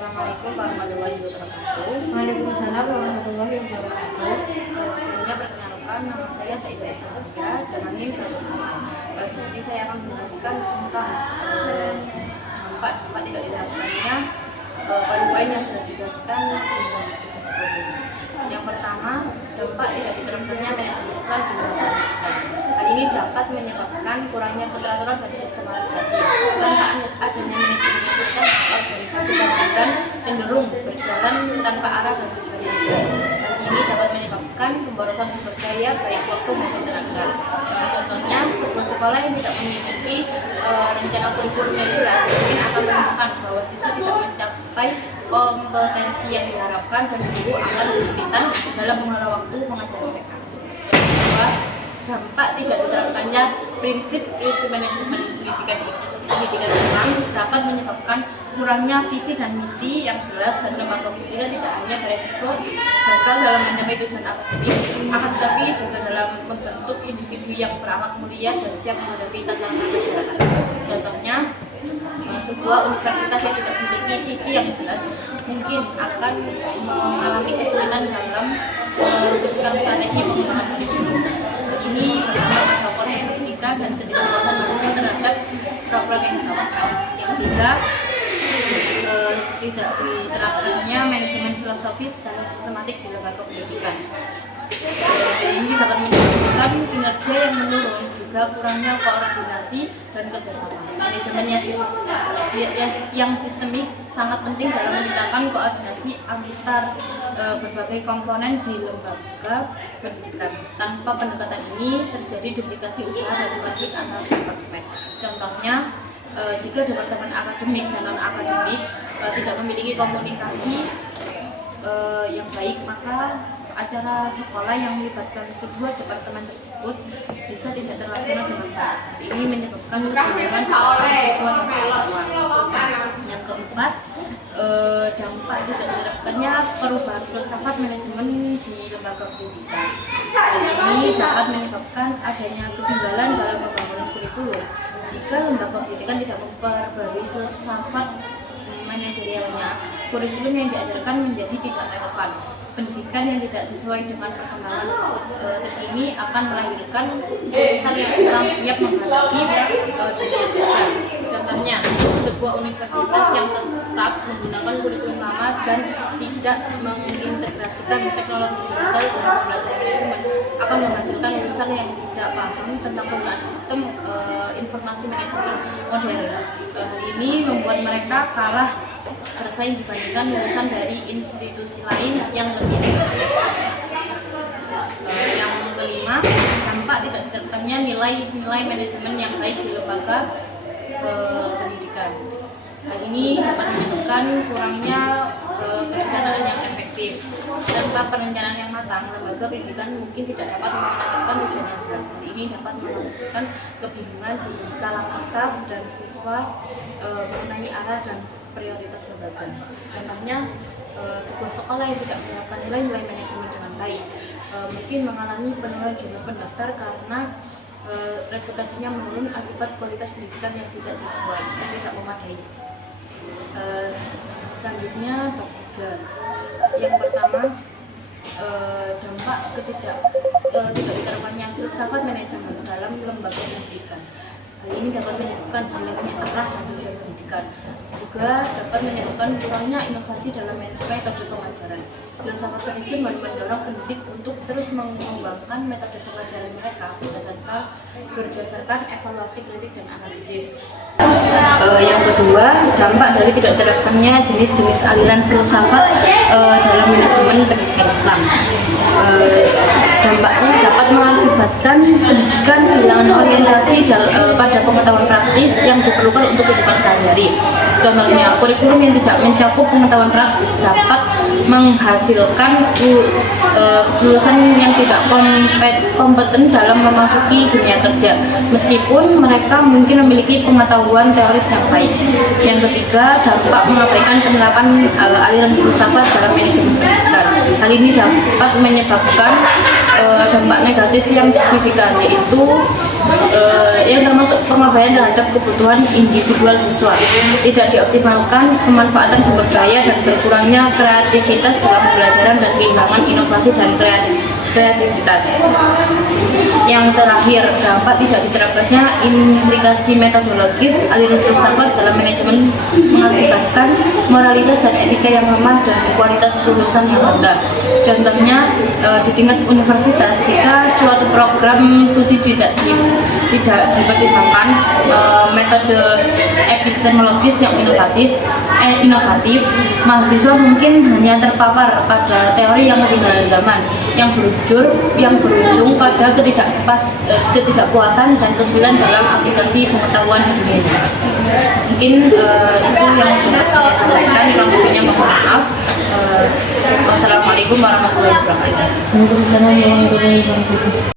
Assalamualaikum warahmatullahi wabarakatuh. Waalaikumsalam warahmatullahi wabarakatuh. Sebelumnya perkenalkan, nama saya Saidah Aisyah dengan NIM 1. Di sini saya akan menjelaskan tentang dampak tidak diterapkannya poin-poin yang sudah dijelaskan di tugas sebelumnya. Yang pertama, dampak tidak diterapkannya manajemen Islam di lembaga pendidikan. Hal ini dapat menyebabkan kurangnya keteraturan dan sistematisasi. Tanpa adanya manajemen Islam, organisasi pendidikan cenderung berjalan tanpa arah dan tujuan yang jelas. Hal ini dapat menyebabkan pemborosan sumber daya baik waktu maupun tenaga. Contohnya, sebuah sekolah yang tidak memiliki rencana kurikulum yang jelas mungkin akan menemukan bahwa siswa tidak mencapai kompetensi yang diharapkan dan guru akan kesulitan dalam mengelola waktu mengajar mereka. Yang kedua, dampak tidak diterapkannya prinsip manajemen pendidikan Islam dapat menyebabkan kurangnya visi dan misi yang jelas dan lembaga pendidikan tidak hanya beresiko gagal dalam mencapai tujuan akademik, akan tetapi juga dalam membentuk individu yang berakhlak mulia dan siap menghadapi tantangan masyarakat. Contohnya, sebuah universitas yang tidak memiliki visi yang jelas mungkin akan mengalami kesulitan dalam merumuskan strategi pengembangan kurikulum. Ini berdampak pada kualitas pendidikan dan ketidakpuasan manusia terhadap program yang ditawarkan. Yang ketiga, tidak diterapkannya manajemen filosofis dan sistematik di lembaga pendidikan. Ini dapat menyebabkan kinerja yang menurun, juga kurangnya koordinasi dan kerjasama. Manajemen yang sistemik sangat penting dalam meningkatkan koordinasi antar berbagai komponen di lembaga pendidikan. Tanpa pendekatan ini terjadi duplikasi usaha dan konflik antar departemen. Contohnya, jika departemen akademik dan non akademik tidak memiliki komunikasi yang baik, maka acara sekolah yang melibatkan kedua departemen tersebut bisa tidak terlaksana dengan baik. Ini menyebabkan kekurangan siswa dan pengetahuan. Yang keempat, dampak tidak diterapkannya perubahan filsafat manajemen di lembaga pendidikan. Hal ini dapat menyebabkan adanya ketinggalan dalam pembangunan kurikulum jika lembaga pendidikan tidak memperbarui filsafat manajerialnya. Kurikulum yang diajarkan menjadi tidak relevan. Pendidikan yang tidak sesuai dengan perkembangan terkini akan melahirkan lulusan yang kurang siap menghadapi dunia kerja. Contohnya, sebuah universitas yang tetap menggunakan kurikulum lama dan tidak mengintegrasikan teknologi digital dalam belajar manajemen akan menghasilkan lulusan yang tidak paham tentang penggunaan sistem informasi manajemen modern. Hal ini membuat mereka kalah bersaing dibandingkan lulusan dari institusi lain yang lebih baik. Yang kelima, dampak tidak diterapkannya nilai manajemen yang baik di lembaga pendidikan. Hal ini dapat menyebabkan kurangnya perencanaan yang efektif. Tanpa perencanaan yang matang, lembaga pendidikan mungkin tidak dapat menetapkan tujuan yang jelas. Ini dapat menimbulkan kebingungan di kalangan staf dan siswa mengenai arah dan prioritas lembaga. Contohnya, sebuah sekolah yang tidak menerapkan nilai-nilai manajemen dengan baik mungkin mengalami penurunan jumlah pendaftar karena reputasinya menurun akibat kualitas pendidikan yang tidak sesuai dan tidak memadai. Selanjutnya, bab 3. Yang pertama, dampak tidak diterapkannya filsafat manajemen dalam lembaga pendidikan. Hal ini dapat menyebabkan hilangnya arah dan tujuan pendidikan. Juga dapat menyebabkan kurangnya inovasi dalam metode pengajaran. Filsafat manajemen mendorong pendidik untuk terus mengembangkan metode pengajaran mereka berdasarkan evaluasi kritik dan analisis. Yang kedua, dampak dari tidak diterapkannya jenis-jenis aliran filsafat dalam manajemen pendidikan Islam. Dampaknya dapat mengakibatkan pendidikan kehilangan orientasi pada pengetahuan praktis yang diperlukan untuk kehidupan sehari-hari. Contohnya, kurikulum yang tidak mencakup pengetahuan praktis dapat menghasilkan lulusan yang tidak kompeten dalam memasuki dunia kerja, meskipun mereka mungkin memiliki pengetahuan teoris yang baik. Yang ketiga, dampak mengabaikan penerapan aliran filsafat dalam manajemen pendidikan. Hal ini dapat menyebabkan dampak negatif yang signifikan, yaitu yang termasuk pengabaian terhadap kebutuhan individual siswa, tidak dioptimalkan pemanfaatan sumber daya dan berkurangnya kreativitas dalam pembelajaran dan kehilangan inovasi dan kreativitas. Yang terakhir, dampak tidak diterapkannya implikasi metodologis aliran filsafat dalam manajemen mengakibatkan moralitas dan etika yang lemah dan kualitas lulusan yang rendah. Contohnya di tingkat universitas, jika suatu program studi tidak dipertimbangkan metode epistemologis yang inovatif, mahasiswa mungkin hanya terpapar pada teori yang ketinggalan zaman, yang berujung pada ketidakpuasan dan kesulitan dalam aplikasi pengetahuan di dunia nyata. Mungkin itu yang dapat saya sampaikan. Kurang lebihnya mohon maaf. Wassalamualaikum warahmatullahi wabarakatuh. Waalaikumsalam warahmatullahi wabarakatuh.